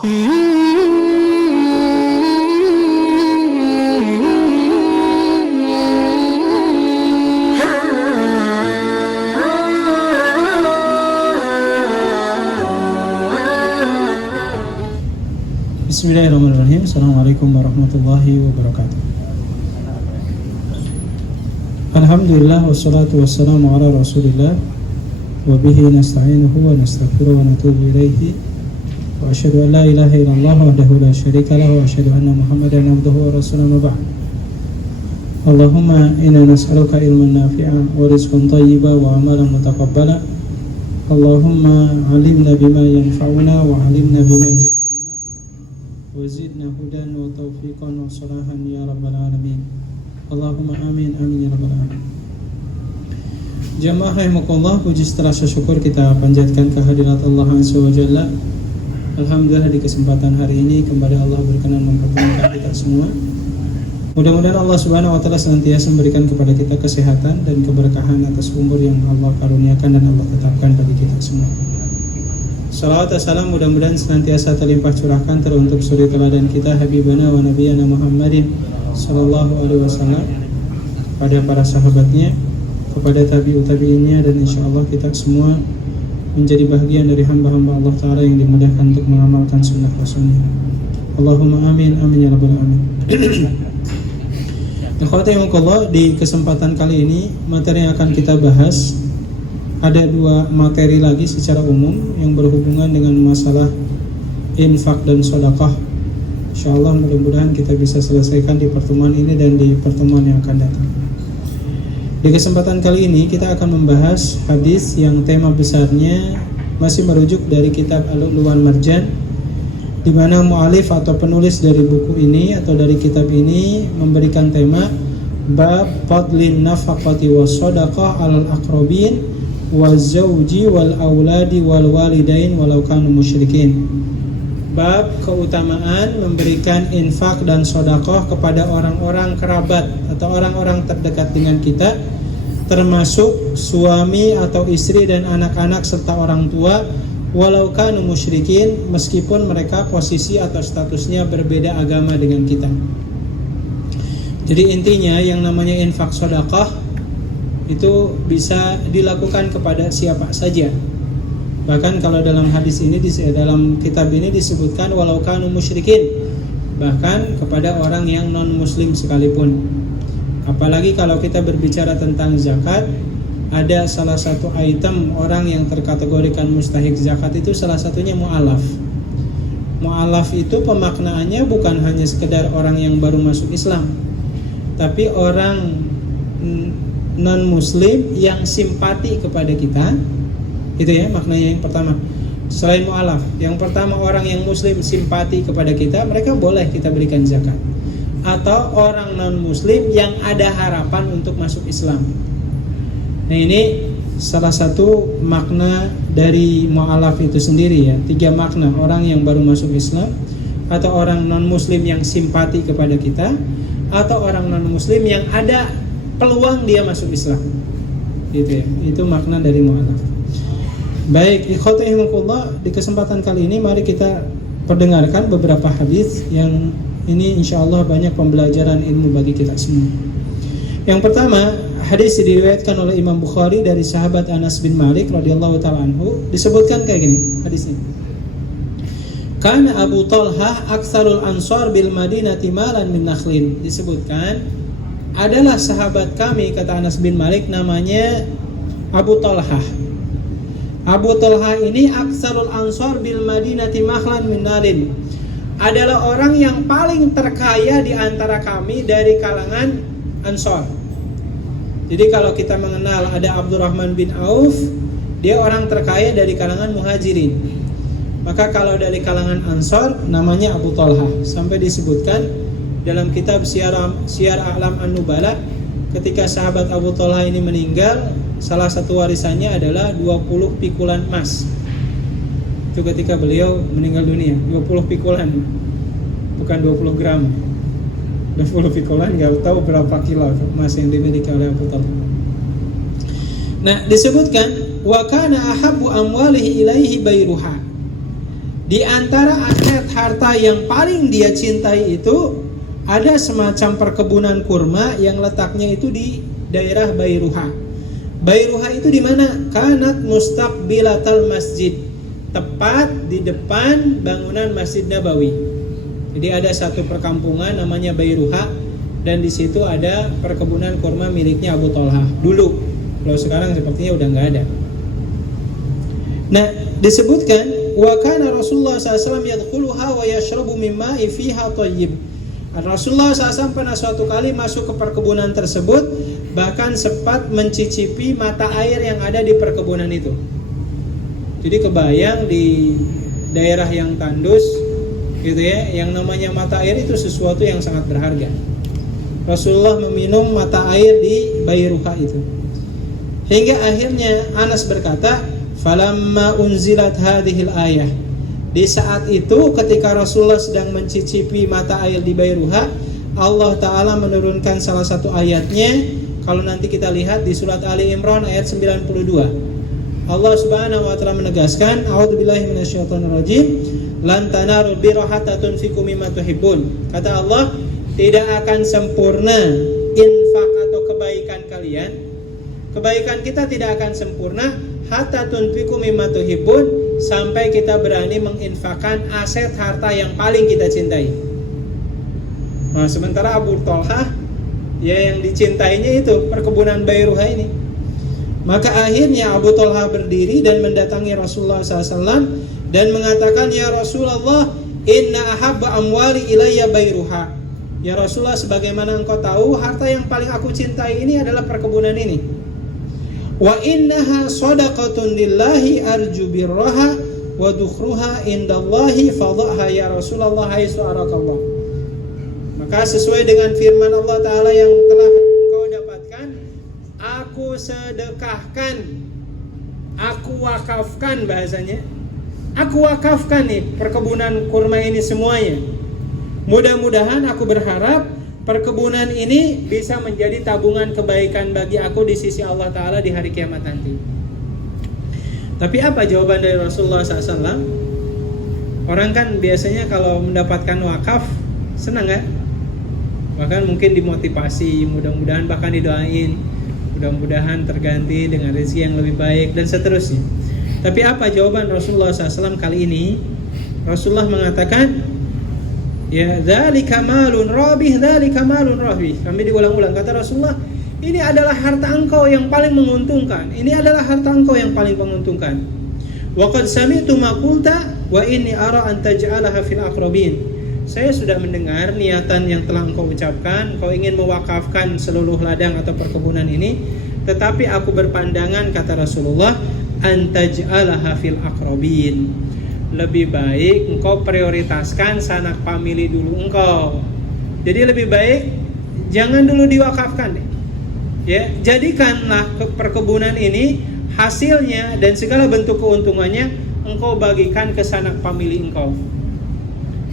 Bismillahirrahmanirrahim. Assalamualaikum warahmatullahi wabarakatuh. Alhamdulillah wassalatu wassalamu ala Rasulillah wa bihi nasta'inuhu wa nastaghfiruhu wa natubu ilaihi wa asyhadu an la ilaha illallah wahdahu la syarika lahu wa asyhadu anna Muhammadan abduhu wa rasuluhu ba'd. Allahumma inna nas'aluka ilman nafi'an wa rizqan thayyiban wa amalan mutaqabbala. Allahumma 'allimna bima yanfa'una wa 'allimna bima wazidna hudan wa taufiqan wa salahan ya rabbal alamin. Allahumma amin amin ya rabbal alamin. Jamaah rahimakumullah, puji setelah syukur kita panjatkan kehadirat Allah Azza wa Jalla. Alhamdulillah di kesempatan hari ini kembali Allah berkenan mempertemukan kita semua. Mudah-mudahan Allah Subhanahu wa taala senantiasa memberikan kepada kita kesehatan dan keberkahan atas umur yang Allah karuniakan dan Allah tetapkan bagi kita semua. Salawat dan salam mudah-mudahan senantiasa terlimpah curahkan teruntuk suri teladan kita Habibana wa Nabiyana Muhammadin sallallahu alaihi wasallam, pada para sahabatnya, kepada tabi'ut tabi'innya, dan insyaallah kita semua menjadi bahagian dari hamba-hamba Allah Ta'ala yang dimudahkan untuk mengamalkan sunnah Rasulnya. Allahumma amin amin ya rabbal alamin. Ikhwatiyakumullah, di kesempatan kali ini materi yang akan kita bahas ada dua materi lagi secara umum yang berhubungan dengan masalah infak dan sedekah. Insyaallah mudah-mudahan kita bisa selesaikan di pertemuan ini dan di pertemuan yang akan datang. Di kesempatan kali ini kita akan membahas hadis yang tema besarnya masih merujuk dari kitab Al-Lu'lu'ul Marjan, di mana mu'alif atau penulis dari buku ini atau dari kitab ini memberikan tema bab fadlin nafaqati was shadaqah 'alal aqrabin wa zawji wal auladi wal walidain walau kanu musyrikin. Bab keutamaan memberikan infak dan sedekah kepada orang-orang kerabat atau orang-orang terdekat dengan kita, termasuk suami atau istri dan anak-anak serta orang tua, walau kanu musyrikin, meskipun mereka posisi atau statusnya berbeda agama dengan kita. Jadi intinya yang namanya infak sedekah itu bisa dilakukan kepada siapa saja. Bahkan kalau dalam hadis ini, dalam kitab ini disebutkan walau kanu musyrikin, bahkan kepada orang yang non muslim sekalipun. Apalagi kalau kita berbicara tentang zakat, ada salah satu item orang yang terkategorikan mustahik zakat itu salah satunya mu'alaf. Mu'alaf itu pemaknaannya bukan hanya sekedar orang yang baru masuk Islam, tapi orang non muslim yang simpati kepada kita. Itu ya maknanya yang pertama. Selain mu'alaf, yang pertama orang yang muslim simpati kepada kita, mereka boleh kita berikan zakat. Atau orang non muslim yang ada harapan untuk masuk Islam. Nah ini salah satu makna dari mu'alaf itu sendiri ya. 3 makna: orang yang baru masuk Islam, atau orang non muslim yang simpati kepada kita, atau orang non muslim yang ada peluang dia masuk Islam. Gitu ya. Itu makna dari mu'alaf. Baik, ikhwatiyakumullah, di kesempatan kali ini mari kita perdengarkan beberapa hadis yang ini insyaallah banyak pembelajaran ilmu bagi kita semua. Yang pertama, hadis diriwayatkan oleh Imam Bukhari dari sahabat Anas bin Malik radhiyallahu ta'ala anhu, disebutkan kayak gini hadisnya. Kana Abu Talhah aktsarul ansar bil Madinati malan min nakhlin. Disebutkan adalah sahabat kami, kata Anas bin Malik, namanya Abu Talhah. Abu Talhah ini aksarul ansar bil Madinati mahlan min nalin, adalah orang yang paling terkaya di antara kami dari kalangan Ansar. Jadi kalau kita mengenal ada Abdurrahman bin Auf, dia orang terkaya dari kalangan Muhajirin. Maka kalau dari kalangan Ansar namanya Abu Talhah. Sampai disebutkan dalam kitab Syiar A'lam An-Nubala, ketika sahabat Abu Talhah ini meninggal, salah satu warisannya adalah 20 pikulan emas. Itu ketika beliau meninggal dunia, 20 pikulan, bukan 20 gram. 20 pikulan, gak tahu berapa kilo emas yang dimiliki oleh Abu Talhah. Nah, disebutkan wa kana ahabbu amwalihi ilaihi bayruha. Di antara aset harta yang paling dia cintai itu ada semacam perkebunan kurma yang letaknya itu di daerah Bairuha. Bairuha itu di mana? Kanat mustaqbilatal masjid, tepat di depan bangunan Masjid Nabawi. Jadi ada satu perkampungan namanya Bairuha, dan di situ ada perkebunan kurma miliknya Abu Thalhah dulu. Kalau sekarang sepertinya udah nggak ada. Nah, disebutkan wa kana Rasulullah SAW yadkhuluha wa yashrabu mimma fiha thayyib. Rasulullah SAW pernah suatu kali masuk ke perkebunan tersebut, bahkan sempat mencicipi mata air yang ada di perkebunan itu. Jadi kebayang di daerah yang tandus gitu ya, yang namanya mata air itu sesuatu yang sangat berharga. Rasulullah meminum mata air di Bairuha itu. Hingga akhirnya Anas berkata, "Falamma unzilat hadhil ayah." Di saat itu ketika Rasulullah sedang mencicipi mata air di Bairuha, Allah Ta'ala menurunkan salah satu ayatnya. Kalau nanti kita lihat di surat Ali Imran ayat 92, Allah Subhanahu wa Ta'ala menegaskan, A'udzubillahi minasyaitonirrajim, lan tanarul birra hatta tunfiqu mimma tuhibbun. Kata Allah, tidak akan sempurna infak atau kebaikan kalian. Kebaikan kita tidak akan sempurna hatta tunfiqu mimma tuhibbun, sampai kita berani menginfakkan aset harta yang paling kita cintai. Nah, sementara Abu Thalhah ya yang dicintainya itu perkebunan Bairuha ini. Maka akhirnya Abu Thalhah berdiri dan mendatangi Rasulullah SAW dan mengatakan, "Ya Rasulullah, inna ahabba amwali ilayya Bairuha." Ya Rasulullah, sebagaimana engkau tahu, harta yang paling aku cintai ini adalah perkebunan ini. Wa innaha shadaqatun lillahi arju birraha wa dukhruha indallahi fadhaha ya Rasulullah haitsu arakallah. Maka sesuai dengan firman Allah Ta'ala yang telah engkau dapatkan, aku sedekahkan, aku wakafkan, bahasanya aku wakafkan nih perkebunan kurma ini semuanya. Mudah-mudahan aku berharap perkebunan ini bisa menjadi tabungan kebaikan bagi aku di sisi Allah Ta'ala di hari kiamat nanti. Tapi apa jawaban dari Rasulullah SAW? Orang kan biasanya kalau mendapatkan wakaf senang gak? Bahkan mungkin dimotivasi, mudah-mudahan bahkan didoain, mudah-mudahan terganti dengan rezeki yang lebih baik dan seterusnya. Tapi apa jawaban Rasulullah SAW kali ini? Rasulullah mengatakan, ya, dzalika malun rabih, dzalika malun rabih. Kami diulang-ulang kata Rasulullah, ini adalah harta engkau yang paling menguntungkan. Ini adalah harta engkau yang paling menguntungkan. Wa qad sami'tu ma qulta wa inni ara an taj'alaha fil aqrabin. Saya sudah mendengar niatan yang telah engkau ucapkan, engkau ingin mewakafkan seluruh ladang atau perkebunan ini, tetapi aku berpandangan kata Rasulullah, an taj'alaha fil aqrabin. Lebih baik engkau prioritaskan sanak famili dulu engkau. Jadi lebih baik jangan dulu diwakafkan deh. Ya, jadikanlah perkebunan ini hasilnya dan segala bentuk keuntungannya engkau bagikan ke sanak famili engkau.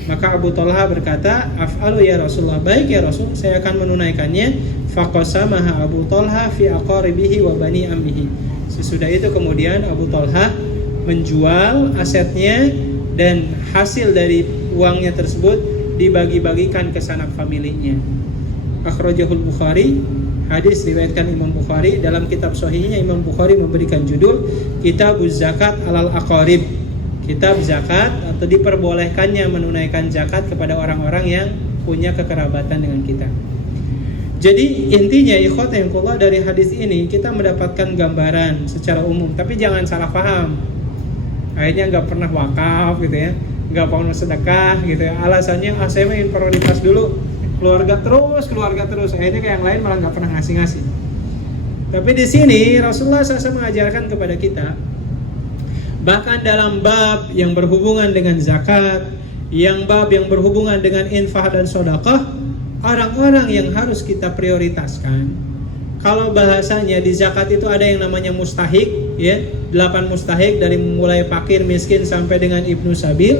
Maka Abu Thalhah berkata, "Af'alu ya Rasulullah." Baik ya Rasul, saya akan menunaikannya. Faqasamaha Abu Thalhah fi aqaribihi wa bani ammihi. Sesudah itu kemudian Abu Thalhah menjual asetnya dan hasil dari uangnya tersebut dibagi-bagikan ke sanak familinya. Akhrajahul Bukhari, hadis riwayatkan Imam Bukhari. Dalam kitab sahihnya Imam Bukhari memberikan judul Kitabuz Zakat alal Aqarib, kitab zakat atau diperbolehkannya menunaikan zakat kepada orang-orang yang punya kekerabatan dengan kita. Jadi intinya ikhwatillah dari hadis ini kita mendapatkan gambaran secara umum, tapi jangan salah paham. Akhirnya nggak pernah wakaf gitu ya, nggak pernah sedekah gitu ya. Alasannya saya ingin prioritas dulu, keluarga terus. Akhirnya kayak yang lain malah nggak pernah ngasih. Tapi di sini Rasulullah SAW mengajarkan kepada kita, bahkan dalam bab yang berhubungan dengan zakat, bab yang berhubungan dengan infak dan sedekah, orang-orang yang harus kita prioritaskan. Kalau bahasanya di zakat itu ada yang namanya mustahik, ya, 8 mustahik dari mulai fakir, miskin sampai dengan ibnu sabil.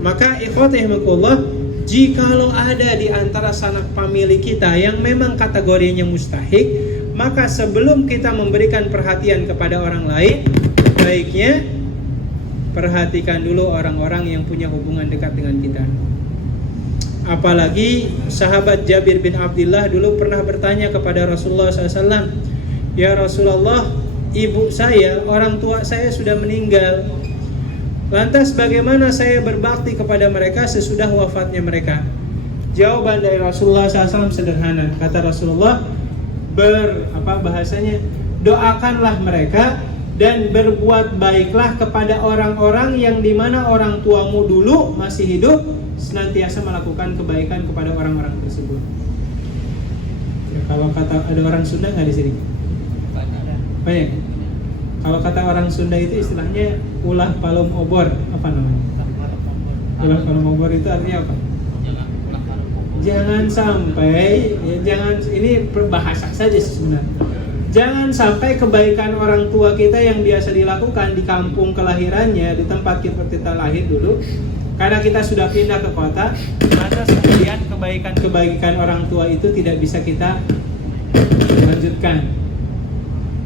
Maka ikhwatihimakullah, jikalau ada di antara sanak famili kita yang memang kategorinya mustahik, maka sebelum kita memberikan perhatian kepada orang lain, baiknya perhatikan dulu orang-orang yang punya hubungan dekat dengan kita. Apalagi sahabat Jabir bin Abdullah dulu pernah bertanya kepada Rasulullah SAW, "Ya Rasulullah, ibu saya, orang tua saya sudah meninggal. Lantas bagaimana saya berbakti kepada mereka sesudah wafatnya mereka?" Jawaban dari Rasulullah SAW sederhana. Kata Rasulullah, doakanlah mereka dan berbuat baiklah kepada orang-orang yang dimana orang tuamu dulu masih hidup, senantiasa melakukan kebaikan kepada orang-orang tersebut. Ya, kalau kata ada orang Sunda nggak di sini? Banyak. Kalau kata orang Sunda itu istilahnya ulah palom obor, apa namanya? Ulah palom obor itu artinya apa? Jangan sampai, ini berbahasa saja sebenarnya. Jangan sampai kebaikan orang tua kita yang biasa dilakukan di kampung kelahirannya, di tempat kita lahir dulu, karena kita sudah pindah ke kota, maka kemudian kebaikan orang tua itu tidak bisa kita lanjutkan.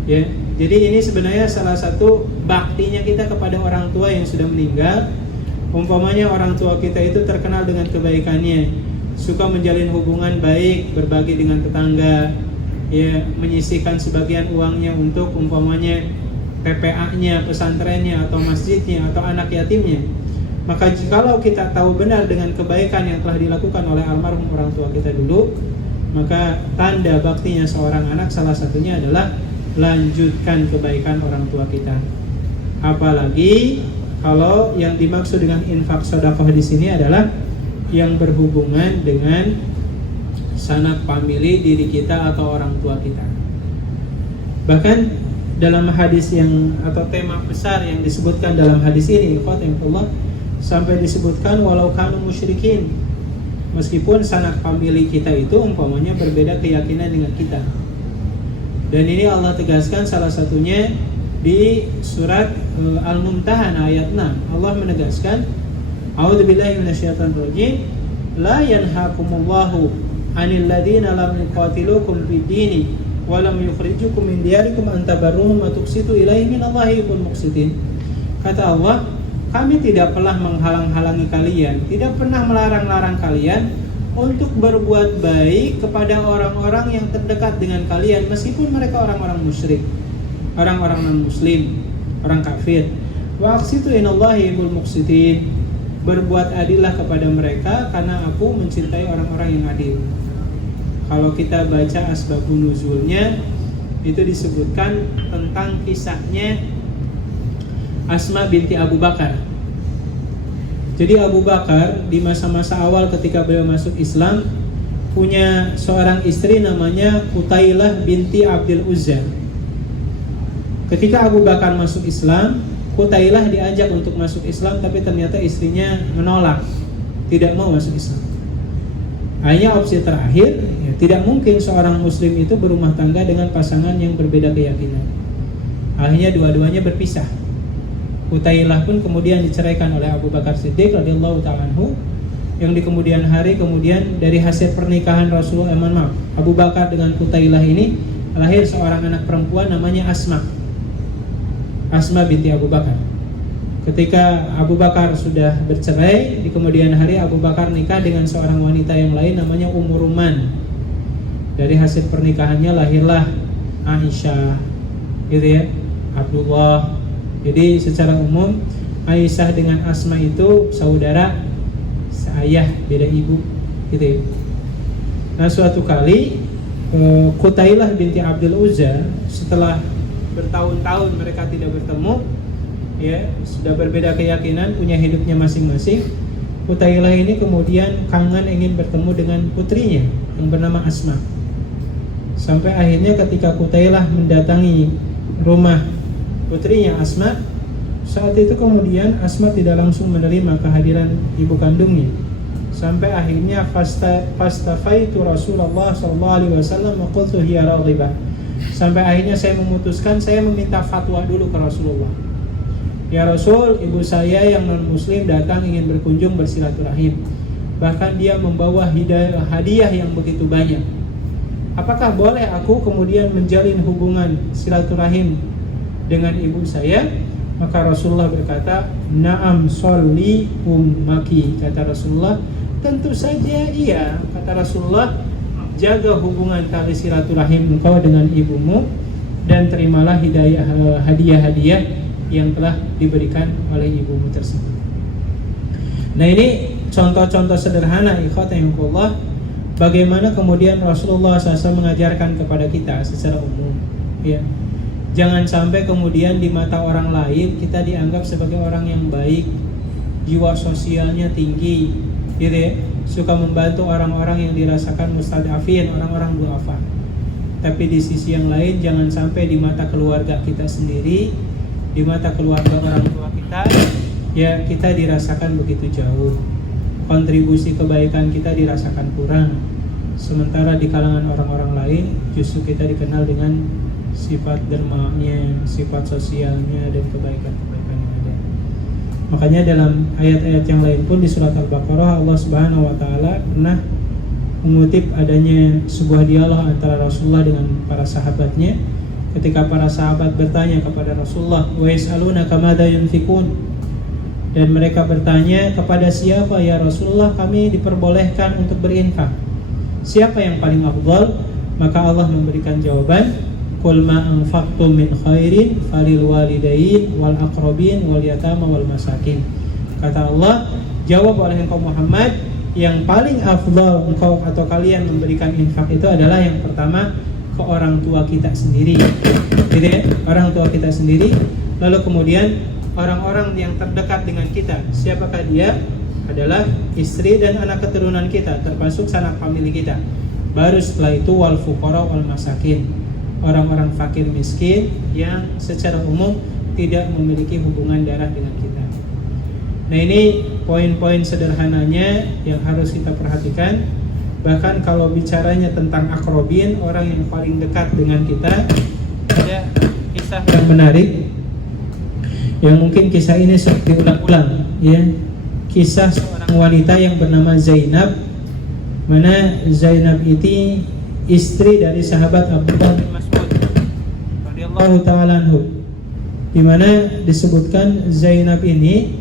Ya, jadi ini sebenarnya salah satu baktinya kita kepada orang tua yang sudah meninggal. Umpamanya orang tua kita itu terkenal dengan kebaikannya, suka menjalin hubungan baik, berbagi dengan tetangga, ya, menyisihkan sebagian uangnya untuk umpamanya PPA-nya, pesantrennya, atau masjidnya, atau anak yatimnya. Maka jikalau kita tahu benar dengan kebaikan yang telah dilakukan oleh almarhum orang tua kita dulu, maka tanda baktinya seorang anak salah satunya adalah lanjutkan kebaikan orang tua kita. Apalagi kalau yang dimaksud dengan infak sedekah di sini adalah yang berhubungan dengan sanak famili diri kita atau orang tua kita. Bahkan dalam hadis yang atau tema besar yang disebutkan dalam hadis ini, Allah sampai disebutkan walau kanu musyrikin, meskipun sanak famili kita itu umpamanya berbeda keyakinan dengan kita. Dan ini Allah tegaskan salah satunya di surat Al-Mumtahanah ayat 6. Allah menegaskan, A'udzubillahi minasyaitonir rajim, la yanhaakumullahu 'anil ladzina lam yuqatilukum fid-dini wa lam yukhrijukum min diyarikum an tabarruhum wa tuqsitu ilaihim minallahi yuhibbul muqsitin. Kata Allah, kami tidak pernah menghalang-halangi kalian, tidak pernah melarang-larang kalian untuk berbuat baik kepada orang-orang yang terdekat dengan kalian, meskipun mereka orang-orang musyrik, orang-orang non-muslim, orang kafir. Wa aqsitu inallahi yuhibbul muqsitin. Berbuat adillah kepada mereka karena aku mencintai orang-orang yang adil. Kalau kita baca asbabun nuzulnya, itu disebutkan tentang kisahnya Asma binti Abu Bakar. Jadi Abu Bakar di masa-masa awal ketika beliau masuk Islam punya seorang istri namanya Qutailah binti Abdul Uzza. Ketika Abu Bakar masuk Islam, Qutailah diajak untuk masuk Islam, tapi ternyata istrinya menolak, tidak mau masuk Islam. Akhirnya opsi terakhir, ya, tidak mungkin seorang muslim itu berumah tangga dengan pasangan yang berbeda keyakinan. Akhirnya dua-duanya berpisah. Qutailah pun kemudian diceraikan oleh Abu Bakar Siddiq radhiyallahu ta'ala anhu, yang di kemudian hari kemudian dari hasil pernikahan Abu Bakar dengan Qutailah ini lahir seorang anak perempuan namanya Asma binti Abu Bakar. Ketika Abu Bakar sudah bercerai, di kemudian hari Abu Bakar nikah dengan seorang wanita yang lain namanya Ummu Ruman. Dari hasil pernikahannya lahirlah Aisyah, gitu ya, Abdullah. Jadi secara umum Aisyah dengan Asma itu saudara seayah, beda ibu, gitu ya. Nah, suatu kali Qutailah binti Abdul Uzza setelah bertahun-tahun mereka tidak bertemu, ya, sudah berbeda keyakinan, punya hidupnya masing-masing. Qutailah ini kemudian kangen ingin bertemu dengan putrinya yang bernama Asma. Sampai akhirnya ketika Qutailah mendatangi rumah putrinya Asma, saat itu kemudian Asma tidak langsung menerima kehadiran ibu kandungnya. Sampai akhirnya fastafaitu Rasulullah sallallahu alaihi wasallam wa qultu hiya raghibah. Sampai akhirnya saya memutuskan, saya meminta fatwa dulu ke Rasulullah. Ya Rasul, ibu saya yang non-muslim datang ingin berkunjung bersilaturahim. Bahkan dia membawa hadiah yang begitu banyak. Apakah boleh aku kemudian menjalin hubungan silaturahim dengan ibu saya? Maka Rasulullah berkata, "Na'am sholli ummaki." Kata Rasulullah, "Tentu saja iya." Kata Rasulullah, "Jaga hubungan tali silaturahim engkau dengan ibumu dan terimalah hadiah-hadiah yang telah diberikan oleh ibumu tersebut." Nah, ini contoh-contoh sederhana ikhwatanillah bagaimana kemudian Rasulullah SAW mengajarkan kepada kita secara umum, ya. Jangan sampai kemudian di mata orang lain kita dianggap sebagai orang yang baik, jiwa sosialnya tinggi, gitu ya, suka membantu orang-orang yang dirasakan mustadafin, orang-orang duafa. Tapi di sisi yang lain jangan sampai di mata keluarga kita sendiri, di mata keluarga orang tua kita, ya kita dirasakan begitu jauh. Kontribusi kebaikan kita dirasakan kurang. Sementara di kalangan orang-orang lain justru kita dikenal dengan sifat dermanya, sifat sosialnya, dan kebaikan-kebaikan yang ada. Makanya dalam ayat-ayat yang lain pun di surat Al-Baqarah Allah Subhanahu wa taala pernah mengutip adanya sebuah dialog antara Rasulullah dengan para sahabatnya ketika para sahabat bertanya kepada Rasulullah, "Wa yas'alunaka madza yunfikun?" Dan mereka bertanya, "Kepada siapa ya Rasulullah kami diperbolehkan untuk berinfak? Siapa yang paling afdal?" Maka Allah memberikan jawaban, "Qul ma anfaqtum min khairin falil walidain wal aqrabin wal yatama wal masakin." Kata Allah, jawab oleh engkau Muhammad, yang paling afdal engkau atau kalian memberikan infak itu adalah yang pertama ke orang tua kita sendiri, gitu ya, orang tua kita sendiri. Lalu kemudian orang-orang yang terdekat dengan kita. Siapakah dia? Adalah istri dan anak keturunan kita, termasuk sanak famili kita. Baru setelah itu wal fuqara wal masakin, orang-orang fakir miskin yang secara umum tidak memiliki hubungan darah dengan kita. Nah, ini poin-poin sederhananya yang harus kita perhatikan. Bahkan kalau bicaranya tentang akrobin, orang yang paling dekat dengan kita, ada kisah yang menarik yang mungkin kisah ini sering diulang-ulang, ya. Kisah seorang wanita yang bernama Zainab, mana Zainab itu istri dari sahabat Abdullah bin Mas'ud radhiyallahu ta'ala anhu, di mana disebutkan Zainab ini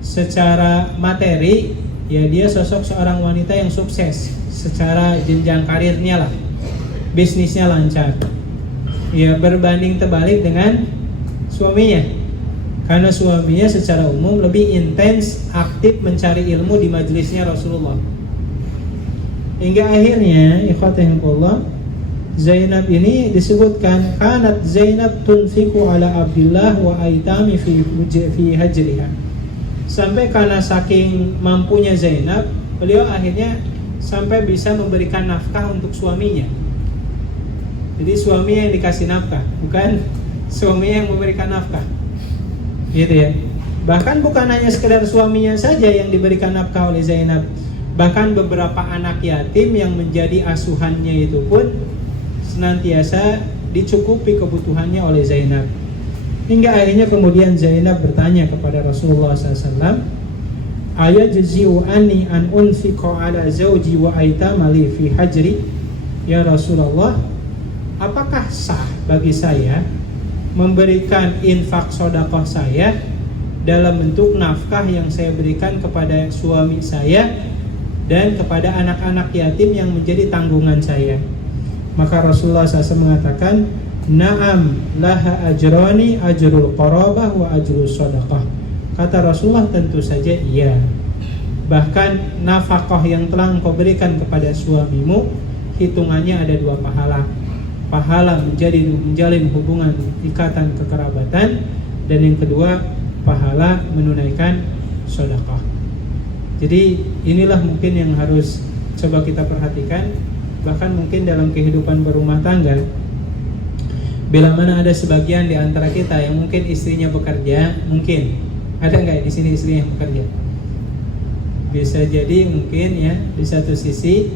secara materi, ya dia sosok seorang wanita yang sukses secara jenjang karirnya lah, bisnisnya lancar, ya berbanding terbalik dengan suaminya. Karena suaminya secara umum lebih intens, aktif mencari ilmu di majelisnya Rasulullah. Hingga akhirnya, ikhwatanillah, Zainab ini disebutkan kanat Zainab tunfiku ala Abdullah wa aitami fi hajriha. Sampai karena saking mampunya Zainab, beliau akhirnya sampai bisa memberikan nafkah untuk suaminya. Jadi suaminya yang dikasih nafkah, bukan suaminya yang memberikan nafkah, gitu ya. Bahkan bukan hanya sekedar suaminya saja yang diberikan nafkah oleh Zainab, bahkan beberapa anak yatim yang menjadi asuhannya itu pun senantiasa dicukupi kebutuhannya oleh Zainab. Hingga akhirnya kemudian Zainab bertanya kepada Rasulullah SAW, "Ayajzi'u anni an unfiqa ala zawji wa aitamali fi hajri?" Ya Rasulullah, apakah sah bagi saya memberikan infak sedekah saya dalam bentuk nafkah yang saya berikan kepada suami saya dan kepada anak-anak yatim yang menjadi tanggungan saya? Maka Rasulullah SAW mengatakan, "Na'am laha ajrani, ajrul qarabah wa ajrul sedekah." Kata Rasulullah, tentu saja iya. Bahkan nafkah yang telah engkau berikan kepada suamimu, hitungannya ada 2 pahala. Pahala menjalin hubungan ikatan kekerabatan, dan yang kedua pahala menunaikan sedekah. Jadi inilah mungkin yang harus coba kita perhatikan. Bahkan mungkin dalam kehidupan berumah tangga, bila mana ada sebagian di antara kita yang mungkin istrinya bekerja, mungkin ada nggak di sini istrinya yang bekerja? Bisa jadi mungkin ya di satu sisi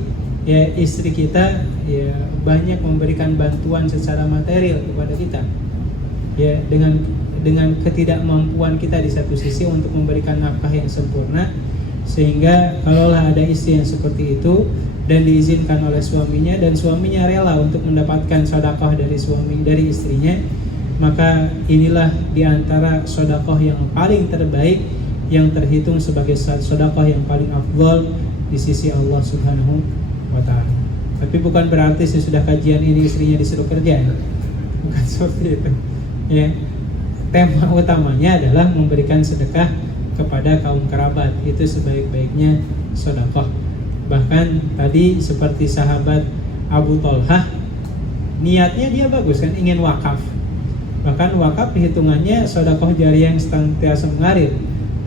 ya istri kita ya banyak memberikan bantuan secara material kepada kita, ya dengan ketidakmampuan kita di satu sisi untuk memberikan nafkah yang sempurna, sehingga kalaulah ada istri yang seperti itu dan diizinkan oleh suaminya dan suaminya rela untuk mendapatkan sedekah dari istrinya, maka inilah di antara sedekah yang paling terbaik, yang terhitung sebagai sedekah yang paling afdal di sisi Allah Subhanahu wa taala. Tapi bukan berarti sesudah kajian ini istrinya disuruh kerja ya. Bukan seperti itu. Ya. Tema utamanya adalah memberikan sedekah kepada kaum kerabat. Itu sebaik-baiknya sedekah. Bahkan tadi seperti sahabat Abu Thalhah, niatnya dia bagus kan, ingin wakaf. Bahkan wakaf hitungannya sedekah jariyah yang senantiasa mengalir.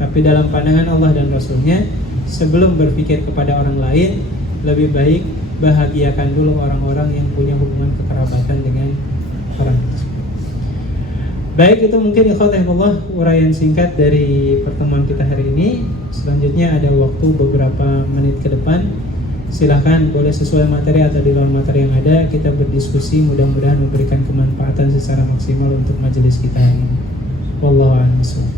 Tapi dalam pandangan Allah dan Rasulnya, sebelum berpikir kepada orang lain, lebih baik bahagiakan dulu orang-orang yang punya hubungan kekerabatan dengan orang tersebut. Baik, itu mungkin ikhwatahillah uraian singkat dari pertemuan kita hari ini. Selanjutnya ada waktu beberapa menit ke depan. Silahkan boleh sesuai materi atau di luar materi yang ada, kita berdiskusi, mudah-mudahan memberikan kemanfaatan secara maksimal untuk majelis kita ini. Wallahu a'lam bishawab.